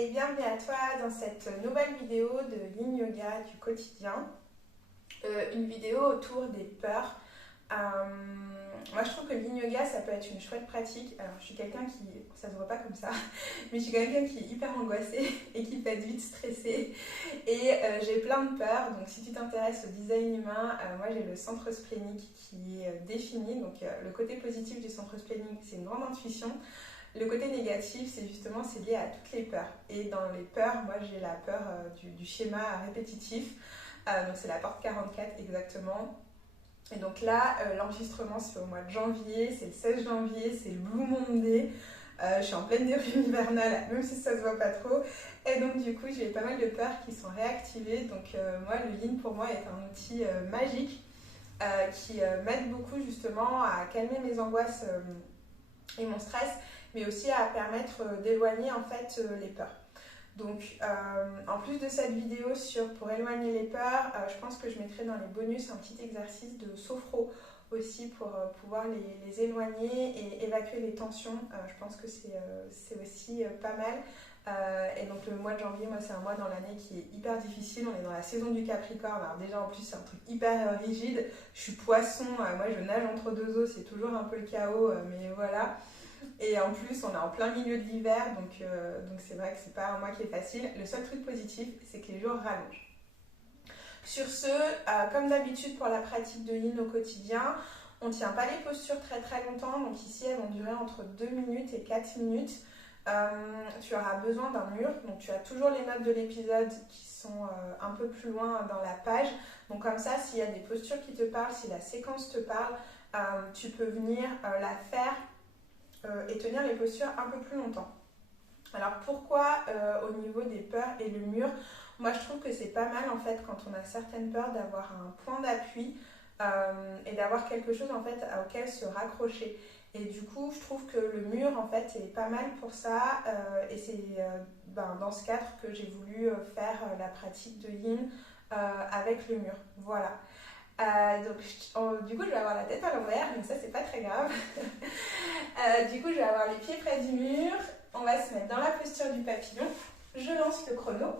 et bienvenue à toi dans cette nouvelle vidéo de Yin Yoga du quotidien. Une vidéo autour des peurs. Moi je trouve que le Yin Yoga ça peut être une chouette pratique. Alors je suis quelqu'un qui, ça se voit pas comme ça, mais je suis quelqu'un qui est hyper angoissée et qui peut être vite stressée. Et j'ai plein de peurs, donc si tu t'intéresses au design humain, moi j'ai le centre splénique qui est défini. Donc le côté positif du centre splénique c'est une grande intuition. Le côté négatif, c'est justement c'est lié à toutes les peurs. Et dans les peurs, moi j'ai la peur du schéma répétitif. Donc c'est la porte 44 exactement. Et donc là, l'enregistrement se fait au mois de janvier, c'est le 16 janvier, c'est le Blue Monday. Je suis en pleine déprime hivernale, même si ça se voit pas trop. Et donc du coup, j'ai pas mal de peurs qui sont réactivées. Donc moi, le Yin pour moi est un outil magique qui m'aide beaucoup justement à calmer mes angoisses et mon stress, mais aussi à permettre d'éloigner en fait les peurs. Donc en plus de cette vidéo pour éloigner les peurs, je pense que je mettrai dans les bonus un petit exercice de sophro aussi pour pouvoir les éloigner et évacuer les tensions. Je pense que c'est aussi pas mal. Et donc le mois de janvier, moi c'est un mois dans l'année qui est hyper difficile. On est dans la saison du Capricorne. Alors déjà en plus c'est un truc hyper rigide. Je suis poisson, moi je nage entre deux eaux, c'est toujours un peu le chaos, mais voilà. Et en plus, on est en plein milieu de l'hiver, donc c'est vrai que c'est pas un mois qui est facile. Le seul truc positif, c'est que les jours rallongent. Sur ce, comme d'habitude pour la pratique de Yin au quotidien, on ne tient pas les postures très très longtemps. Donc ici, elles vont durer entre 2 minutes et 4 minutes. Tu auras besoin d'un mur. Donc tu as toujours les notes de l'épisode qui sont un peu plus loin dans la page. Donc comme ça, s'il y a des postures qui te parlent, si la séquence te parle, tu peux venir la faire et tenir les postures un peu plus longtemps. Alors pourquoi au niveau des peurs et le mur, moi je trouve que c'est pas mal en fait quand on a certaines peurs d'avoir un point d'appui et d'avoir quelque chose en fait auquel se raccrocher. Et du coup je trouve que le mur en fait est pas mal pour ça et c'est dans ce cadre que j'ai voulu faire la pratique de Yin avec le mur. Voilà. Du coup je vais avoir la tête à l'envers, mais ça c'est pas très grave. Du coup je vais avoir les pieds près du mur, on va se mettre dans la posture du papillon. Je lance le chrono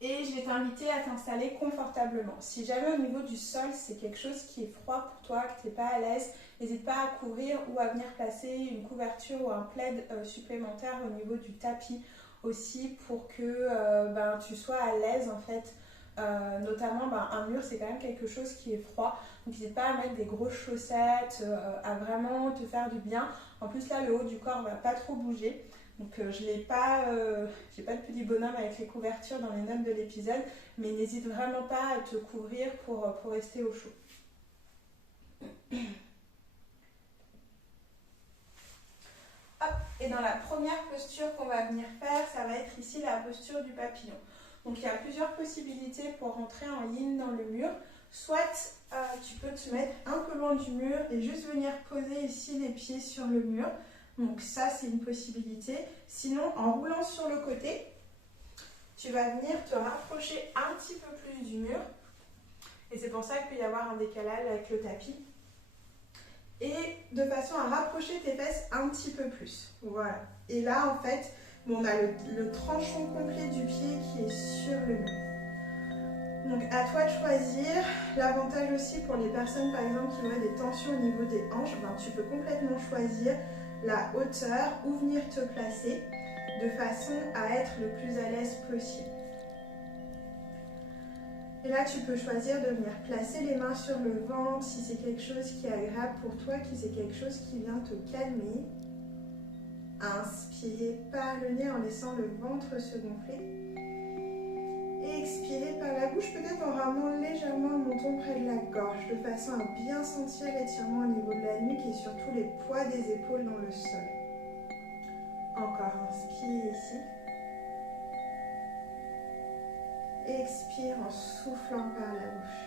et je vais t'inviter à t'installer confortablement. Si jamais au niveau du sol c'est quelque chose qui est froid pour toi, que tu n'es pas à l'aise, n'hésite pas à couvrir ou à venir placer une couverture ou un plaid supplémentaire au niveau du tapis aussi pour que tu sois à l'aise en fait. Notamment un mur c'est quand même quelque chose qui est froid, donc n'hésite pas à mettre des grosses chaussettes, à vraiment te faire du bien. En plus là le haut du corps va pas trop bouger, donc je n'ai pas, j'ai pas de petit bonhomme avec les couvertures dans les notes de l'épisode, mais n'hésite vraiment pas à te couvrir pour rester au chaud. Hop, et dans la première posture qu'on va venir faire, ça va être ici la posture du papillon. Donc il y a plusieurs possibilités pour rentrer en Yin dans le mur. Soit tu peux te mettre un peu loin du mur et juste venir poser ici les pieds sur le mur. Donc ça c'est une possibilité. Sinon en roulant sur le côté, tu vas venir te rapprocher un petit peu plus du mur. Et c'est pour ça qu'il peut y avoir un décalage avec le tapis. Et de façon à rapprocher tes fesses un petit peu plus. Voilà. Et là en fait, on a le tranchon complet du pied qui est sur le mur. Donc à toi de choisir. L'avantage aussi pour les personnes par exemple qui auraient des tensions au niveau des hanches, tu peux complètement choisir la hauteur où venir te placer de façon à être le plus à l'aise possible. Et là tu peux choisir de venir placer les mains sur le ventre si c'est quelque chose qui est agréable pour toi, si c'est quelque chose qui vient te calmer. Inspirez par le nez en laissant le ventre se gonfler. Et expirez par la bouche, peut-être en ramenant légèrement le menton près de la gorge, de façon à bien sentir l'étirement au niveau de la nuque et surtout les poids des épaules dans le sol. Encore, inspire ici. Expire en soufflant par la bouche.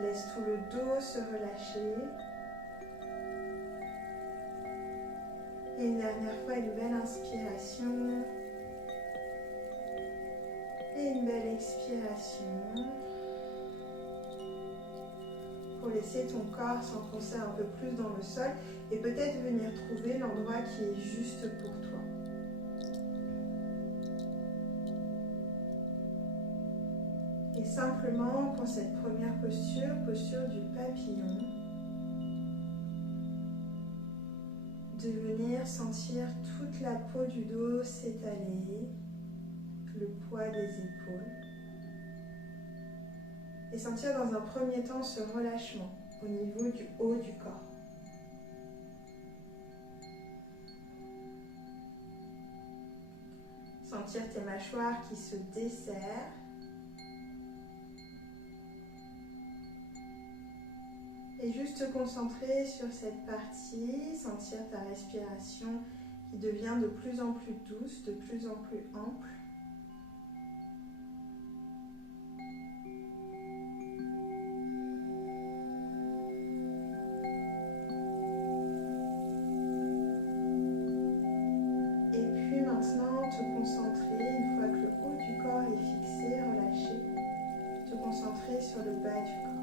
Laisse tout le dos se relâcher. Et une dernière fois, une belle inspiration. Et une belle expiration. Pour laisser ton corps s'enfoncer un peu plus dans le sol et peut-être venir trouver l'endroit qui est juste pour toi. Et simplement pour cette première posture, posture du papillon, de venir sentir toute la peau du dos s'étaler, le poids des épaules. Et sentir dans un premier temps ce relâchement au niveau du haut du corps. Sentir tes mâchoires qui se desserrent. Et juste te concentrer sur cette partie, sentir ta respiration qui devient de plus en plus douce, de plus en plus ample. Maintenant, te concentrer, une fois que le haut du corps est fixé, relâché, te concentrer sur le bas du corps.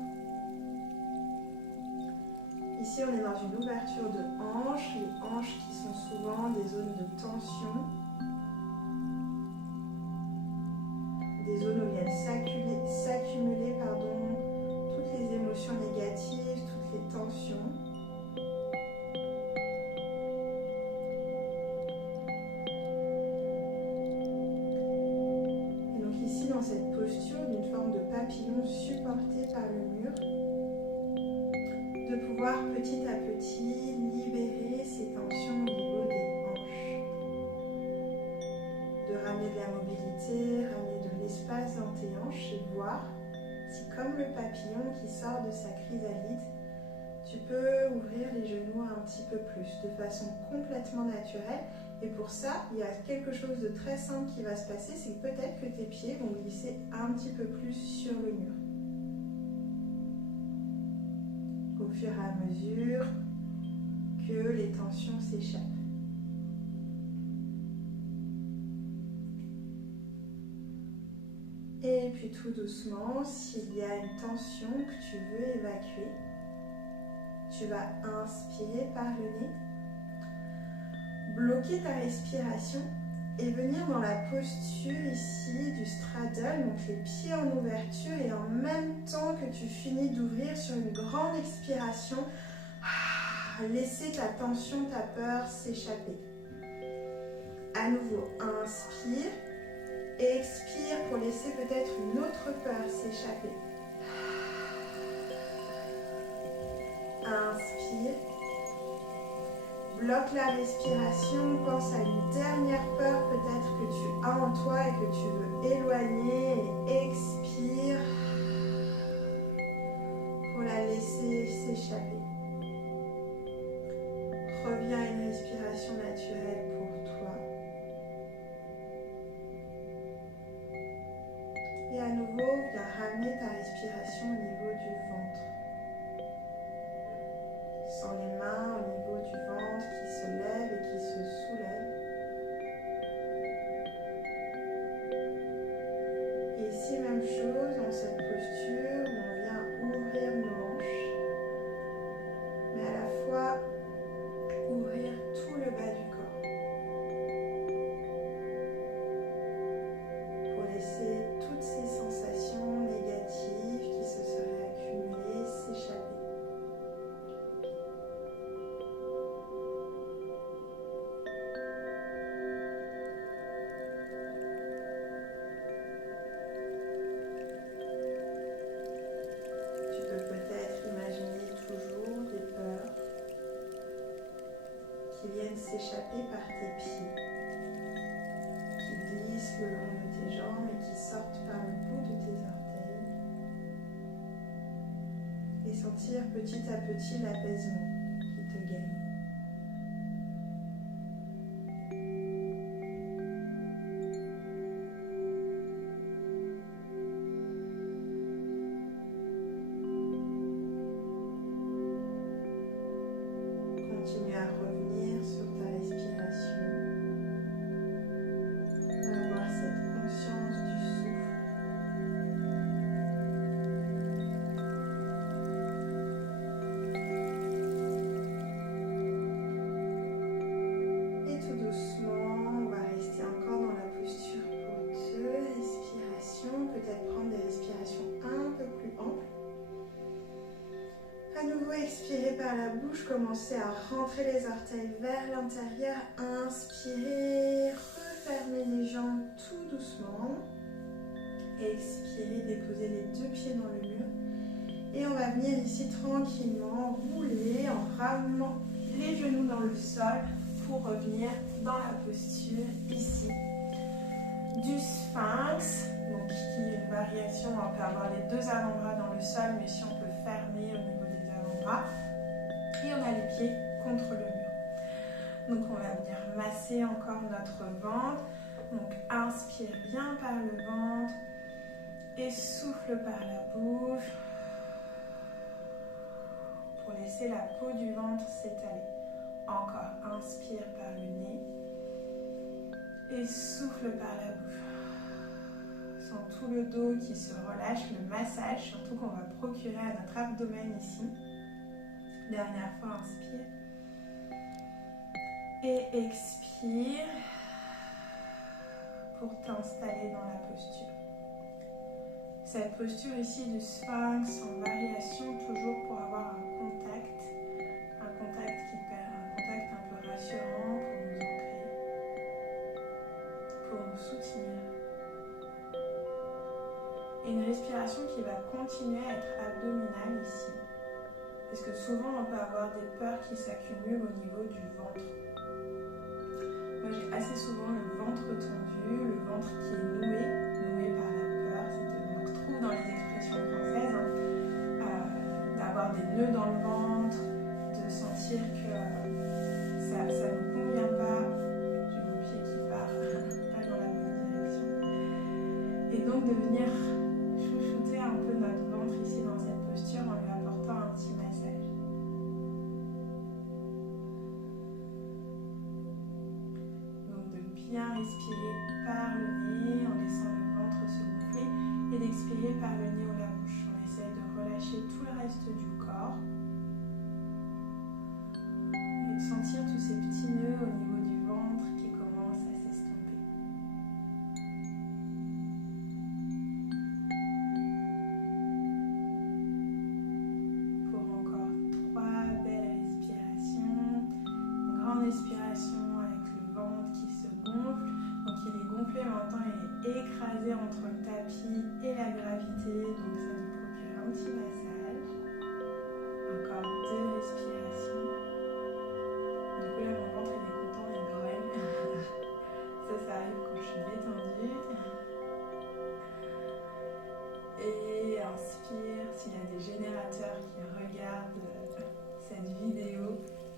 Ici, on est dans une ouverture de hanches, les hanches qui sont souvent des zones de tension, des zones où viennent s'accumuler toutes les émotions négatives, toutes les tensions. Cette posture d'une forme de papillon supporté par le mur, de pouvoir petit à petit libérer ces tensions au niveau des hanches, de ramener de la mobilité, ramener de l'espace dans tes hanches et voir si comme le papillon qui sort de sa chrysalide, tu peux ouvrir les genoux un petit peu plus de façon complètement naturelle. Et pour ça, il y a quelque chose de très simple qui va se passer, c'est que peut-être que tes pieds vont glisser un petit peu plus sur le mur. Au fur et à mesure que les tensions s'échappent. Et puis tout doucement, s'il y a une tension que tu veux évacuer, tu vas inspirer par le nez. Bloquer ta respiration et venir dans la posture ici du straddle, donc les pieds en ouverture et en même temps que tu finis d'ouvrir sur une grande expiration, laisser ta tension, ta peur s'échapper. À nouveau, inspire, expire pour laisser peut-être une autre peur s'échapper. Inspire. Bloque la respiration, pense à une dernière peur peut-être que tu as en toi et que tu veux éloigner et expire pour la laisser s'échapper. Reviens à une respiration naturelle pour toi. Et à nouveau, viens ramener ta respiration au niveau du ventre. Sans les mains au niveau du ventre qui se lève et qui se soulève. Et ici, même chose dans cette posture où on vient ouvrir nos hanches, mais à la fois ouvrir tout le bas du corps. Pour laisser toutes ces sensations négatives qui se seraient accumulées s'échapper. S'échapper par tes pieds, qui glissent le long de tes jambes et qui sortent par le bout de tes orteils. Et sentir petit à petit l'apaisement qui te gagne. Continue à revenir sur ta respiration, à avoir cette conscience du souffle. par la bouche, commencez à rentrer les orteils vers l'intérieur. Inspirez, refermez les jambes tout doucement. Expirez, déposez les deux pieds dans le mur. Et on va venir ici tranquillement rouler en ramenant les genoux dans le sol pour revenir dans la posture ici du sphinx. Donc qui est une variation, on peut avoir les deux avant-bras dans le sol, mais si on peut fermer au niveau des avant-bras. Et on a les pieds contre le mur. Donc on va venir masser encore notre ventre. Donc inspire bien par le ventre et souffle par la bouche pour laisser la peau du ventre s'étaler. Encore, inspire par le nez et souffle par la bouche. Sens tout le dos qui se relâche, le massage, surtout qu'on va procurer à notre abdomen ici. Dernière fois, inspire et expire pour t'installer dans la posture. Cette posture ici du sphinx en variation, toujours pour avoir un contact un contact un peu rassurant pour nous ancrer, pour nous soutenir. Et une respiration qui va continuer à être abdominale ici. Parce que souvent on peut avoir des peurs qui s'accumulent au niveau du ventre. Moi j'ai assez souvent le ventre tendu, le ventre qui est noué par la peur. On retrouve dans les expressions françaises d'avoir des nœuds dans le ventre, de sentir que ça ne nous convient pas. J'ai mon pied qui part pas dans la bonne direction. Et donc de venir chouchouter un peu notre ventre ici dans cette posture en lui apportant un petit massage. Donc de bien respirer par le nez en laissant le ventre se gonfler et d'expirer par le nez ou la bouche. On essaie de relâcher tout le reste du corps et de sentir tous ces petits nœuds au niveau du ventre qui commencent à s'estomper. Pour encore 3 belles respirations. Une grande respiration avec le ventre qui se gonfle. Donc il est gonflé, mais en même temps il est écrasé entre le tapis et la gravité. Donc ça nous procure un petit massage. Encore 2 respirations. Du coup là mon ventre il est content, il grogne. Ça arrive quand je suis détendue. Et inspire, s'il y a des générateurs qui regardent cette vidéo,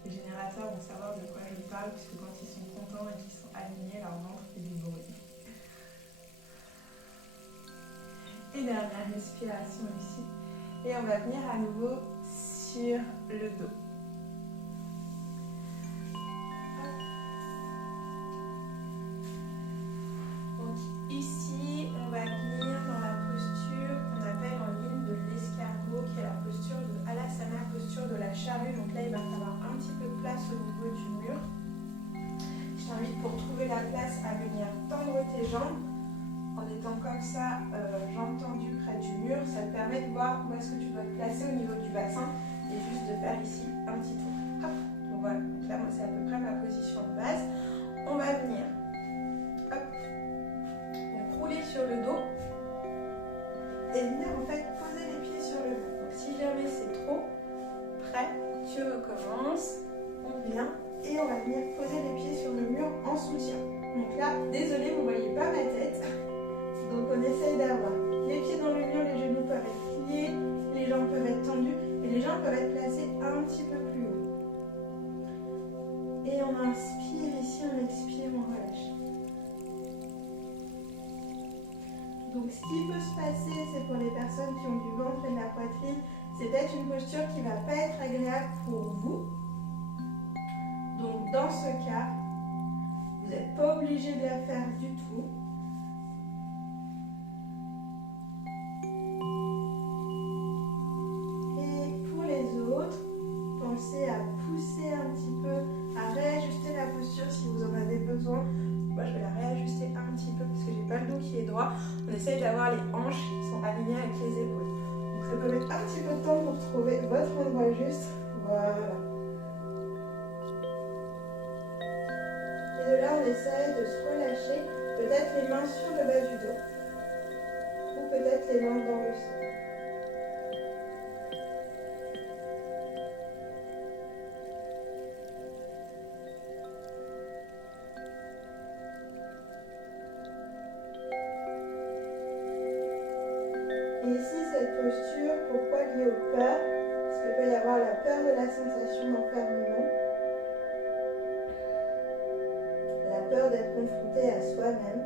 les générateurs vont savoir de quoi je parle, puisque quand ils sont contents et qu'ils sont alignés, leur ventre fait du bruit. Et dernière respiration ici. Et on va venir à nouveau sur le dos. Donc ici, on va venir dans la posture qu'on appelle en ligne de l'escargot, qui est la posture de Alasana, posture de la charrue. Donc là, il va falloir un petit peu de place au niveau du mur. Je t'invite pour trouver la place à venir tendre tes jambes. En étant comme ça, jambes tendues près du mur, ça te permet de voir où est-ce que tu dois te placer au niveau du bassin et juste de faire ici un petit tour. Hop. Donc voilà, donc là moi c'est à peu près ma position de base. On va venir hop, donc rouler sur le dos et venir en fait poser les pieds sur le mur. Donc si jamais c'est trop près, tu recommences, on vient et on va venir poser les pieds sur le mur en soutien. Donc là, désolé, vous ne voyez pas ma tête. Donc on essaye d'avoir les pieds dans le mur, les genoux peuvent être pliés, les jambes peuvent être tendues et les jambes peuvent être placées un petit peu plus haut. Et on inspire ici, on expire, on relâche. Donc ce qui peut se passer, c'est pour les personnes qui ont du ventre et de la poitrine, c'est peut-être une posture qui ne va pas être agréable pour vous. Donc dans ce cas, vous n'êtes pas obligé de la faire du tout. Pensez à pousser un petit peu, à réajuster la posture si vous en avez besoin. Moi je vais la réajuster un petit peu parce que j'ai pas le dos qui est droit. On essaye d'avoir les hanches qui sont alignées avec les épaules. Donc Ça peut mettre un petit peu de temps pour trouver votre endroit juste. Voilà. Et de là, on essaye de se relâcher, peut-être les mains sur le bas du dos, ou peut-être les mains dans le sol. Et ici, cette posture, pourquoi liée aux peurs? Parce qu'il peut y avoir la peur de la sensation d'enfermement, la peur d'être confronté à soi-même.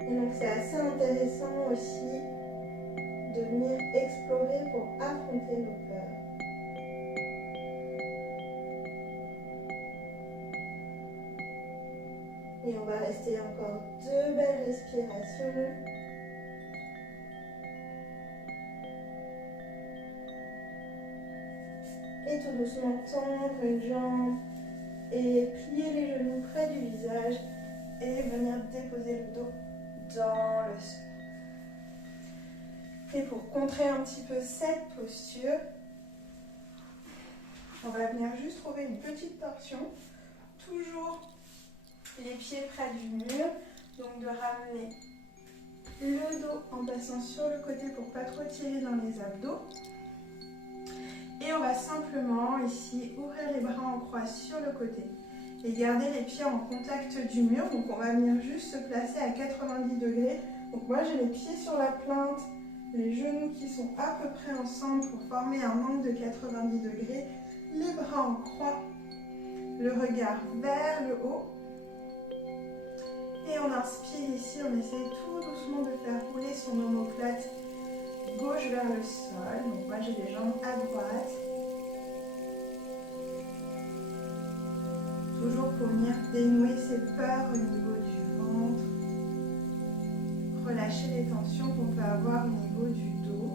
Et donc c'est assez intéressant aussi de venir explorer pour affronter nos peurs. Et on va rester encore 2 belles respirations. Et tout doucement tendre une jambe et plier les genoux près du visage et venir déposer le dos dans le sol. Et pour contrer un petit peu cette posture, on va venir juste trouver une petite torsion, toujours les pieds près du mur, donc de ramener le dos en passant sur le côté pour pas trop tirer dans les abdos. Et on va simplement ici ouvrir les bras en croix sur le côté et garder les pieds en contact du mur. Donc on va venir juste se placer à 90 degrés. Donc moi j'ai les pieds sur la plinthe, les genoux qui sont à peu près ensemble pour former un angle de 90 degrés, les bras en croix, le regard vers le haut. Et on inspire ici, on essaie tout doucement de faire rouler son omoplate gauche vers le sol. Donc moi j'ai les jambes à droite. Toujours pour venir dénouer ses peurs au niveau du ventre. Relâcher les tensions qu'on peut avoir au niveau du dos.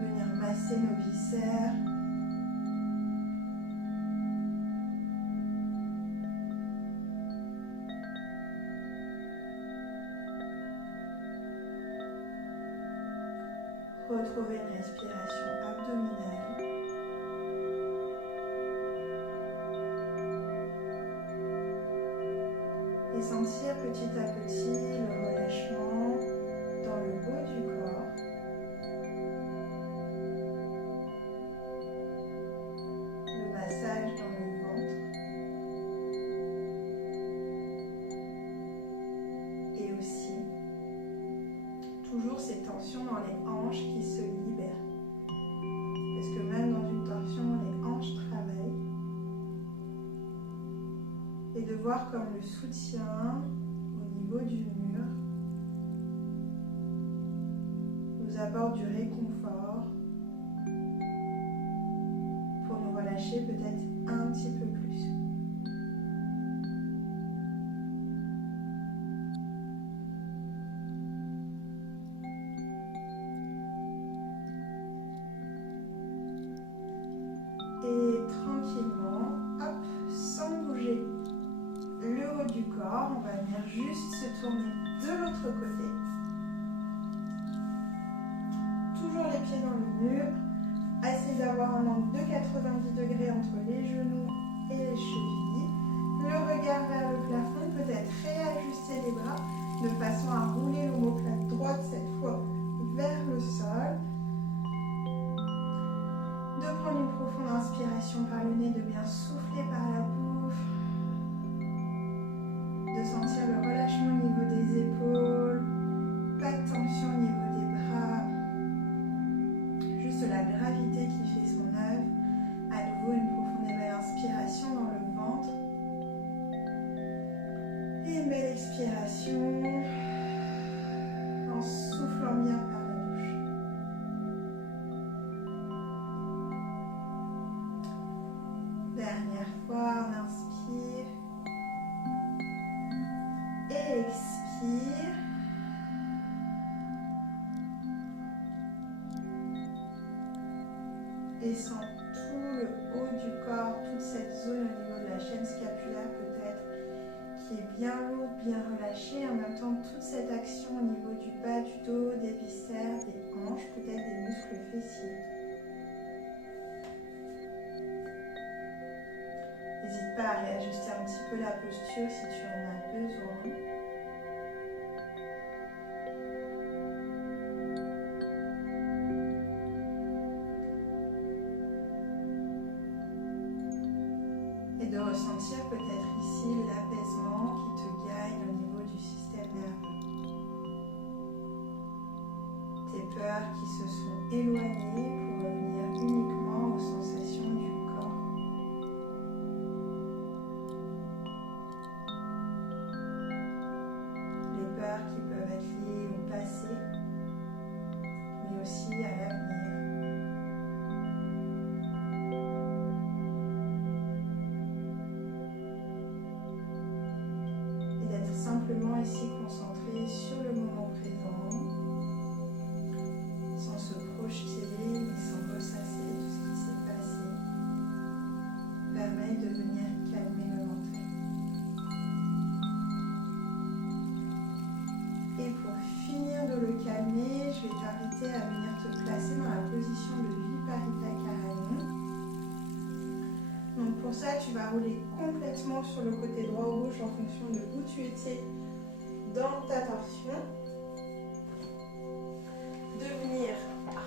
Venir masser nos viscères. Retrouver une respiration abdominale. Et sentir petit à petit le relâchement dans le haut du corps. Le massage dans le ventre. Et aussi toujours ces tensions dans les hanches qui se libèrent. Parce que même dans une torsion, les hanches travaillent. Et de voir comme le soutien au niveau du mur nous apporte du réconfort pour nous relâcher peut-être un petit peu plus. Et tranquillement, hop, sans bouger le haut du corps, on va venir juste se tourner de l'autre côté. Toujours les pieds dans le mur. Essayez d'avoir un angle de 90 degrés entre les genoux et les chevilles. Le regard vers le plafond, peut-être réajuster les bras de façon à rouler l'omoplate droite cette fois vers le sol. De prendre une profonde inspiration par le nez, de bien souffler par la bouche. De sentir le relâchement au niveau des épaules, pas de tension au niveau des bras, juste la gravité qui fait son œuvre. À nouveau une profonde et belle inspiration dans le ventre et une belle expiration en soufflant bien par la bouche. Dernière fois, on inspire et expire. Et sent tout le haut du corps, toute cette chaîne scapulaire peut-être qui est bien lourde, bien relâchée. En même temps, toute cette action au niveau du bas du dos, des viscères, des hanches, peut-être des muscles fessiers. N'hésite pas à réajuster un petit peu la posture si tu en as besoin. Et de ressentir peut-être ici l'apaisement qui te gagne au niveau du système nerveux. Tes peurs qui se sont éloignées pour revenir uniquement aux sensations du corps. Les peurs qui peuvent être liées au passé, mais aussi à l'avenir. Simplement ici concentré sur le moment présent, sans se projeter ni sans ressasser tout ce qui s'est passé, permet de venir calmer le mental. Et pour finir de le calmer, je vais t'inviter à venir te placer dans la position de Viparita Karani. Donc pour ça, tu vas rouler complètement sur le côté droit ou gauche en fonction de où tu étais dans ta torsion. De venir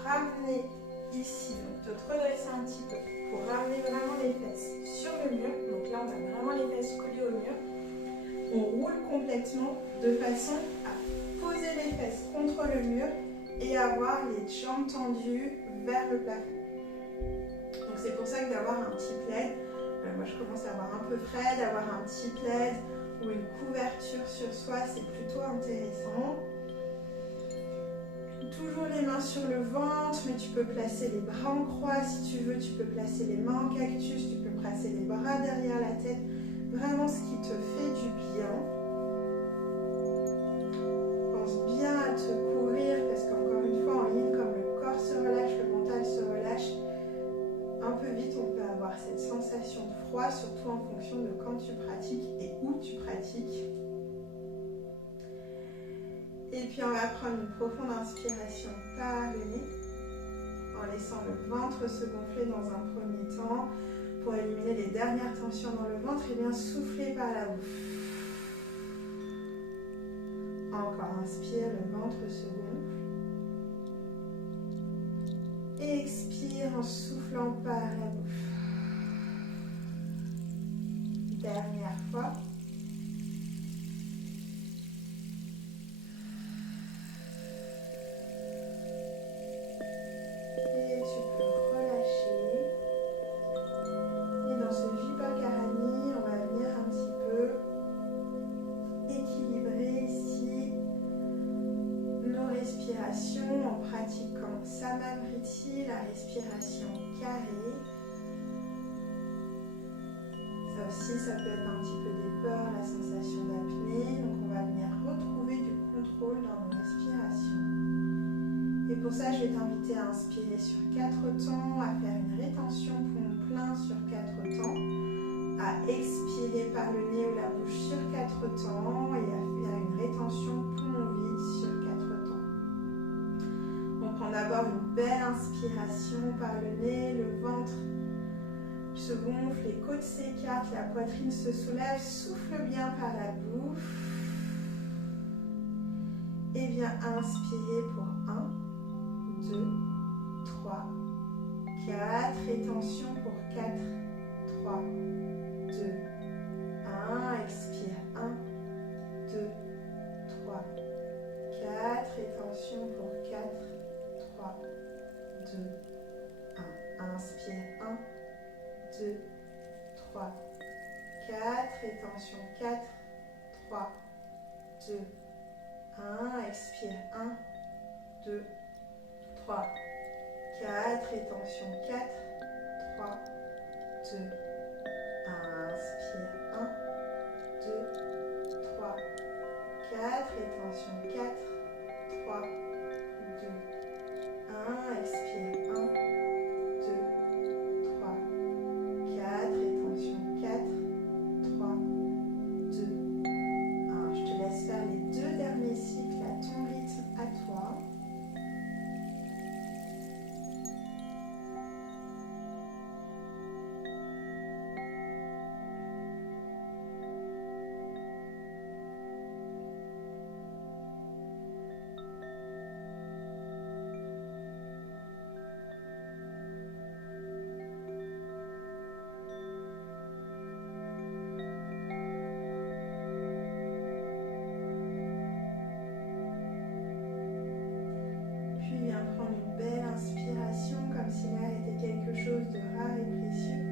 ramener ici, donc de te redresser un petit peu pour ramener vraiment les fesses sur le mur. Donc là, on a vraiment les fesses collées au mur. On roule complètement de façon à poser les fesses contre le mur et avoir les jambes tendues vers le plafond. Donc c'est pour ça que d'avoir un petit plaid, moi je commence à avoir un peu frais, d'avoir un petit plaid ou une couverture sur soi, c'est plutôt intéressant. Toujours les mains sur le ventre, mais tu peux placer les bras en croix si tu veux, tu peux placer les mains en cactus, tu peux placer les bras derrière la tête, vraiment ce qui te fait du bien. Pense bien à te couvrir parce qu'encore une fois en ligne, comme le corps se relâche, le mental se relâche, un peu vite on peut avoir cette sensation de froid, surtout en fonction de quand tu pratiques et où tu pratiques. Et puis on va prendre une profonde inspiration par le nez, en laissant le ventre se gonfler dans un premier temps, pour éliminer les dernières tensions dans le ventre, et bien souffler par la bouche. Encore, inspire, le ventre se gonfle. Et expire en soufflant par la bouche. Dernière fois. Et tu peux relâcher. Et dans ce Vipakarani, on va venir un petit peu équilibrer ici nos respirations en pratiquant Samavriti, la respiration carrée. Ça aussi, ça peut être un petit peu des peurs, la sensation d'apnée. Donc on va venir retrouver du contrôle dans nos respirations. Et pour ça, je vais t'inviter à inspirer sur 4 temps, à faire une rétention poumon plein sur 4 temps, à expirer par le nez ou la bouche sur 4 temps et à faire une rétention poumon vide sur 4 temps. On prend d'abord une belle inspiration par le nez, le ventre se gonfle, les côtes s'écartent, la poitrine se soulève, souffle bien par la bouche et viens inspirer pour 1, 2, 3, 4, rétention pour 4, 3, 2, 1, expire 1, 2, 3, 4, rétention pour 4, 3, 2, 1, inspire 1, 2, 3, 4, rétention 4, 3, 2, 1, expire 1, 2, 3, 4, rétention 4, 3, 2, 1, inspire 1, 2, 3, 4, rétention 4, 3, 2, 1, expire 1, 2, 3, 4, rétention 4, comme si l'air était quelque chose de rare et précieux.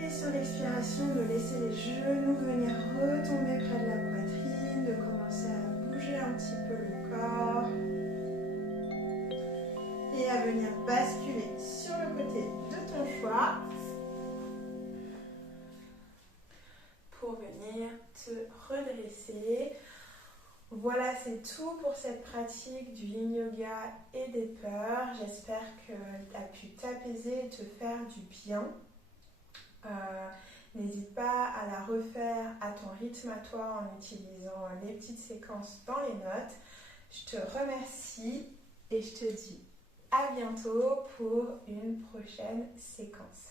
Et sur l'expiration, de laisser les genoux venir retomber près de la poitrine, de commencer à bouger un petit peu le corps et à venir basculer sur le côté de ton choix pour venir te redresser. Voilà, c'est tout pour cette pratique du Yin Yoga et des peurs. J'espère qu'elle a pu t'apaiser et te faire du bien. N'hésite pas à la refaire à ton rythme à toi en utilisant les petites séquences dans les notes. Je te remercie et je te dis à bientôt pour une prochaine séquence.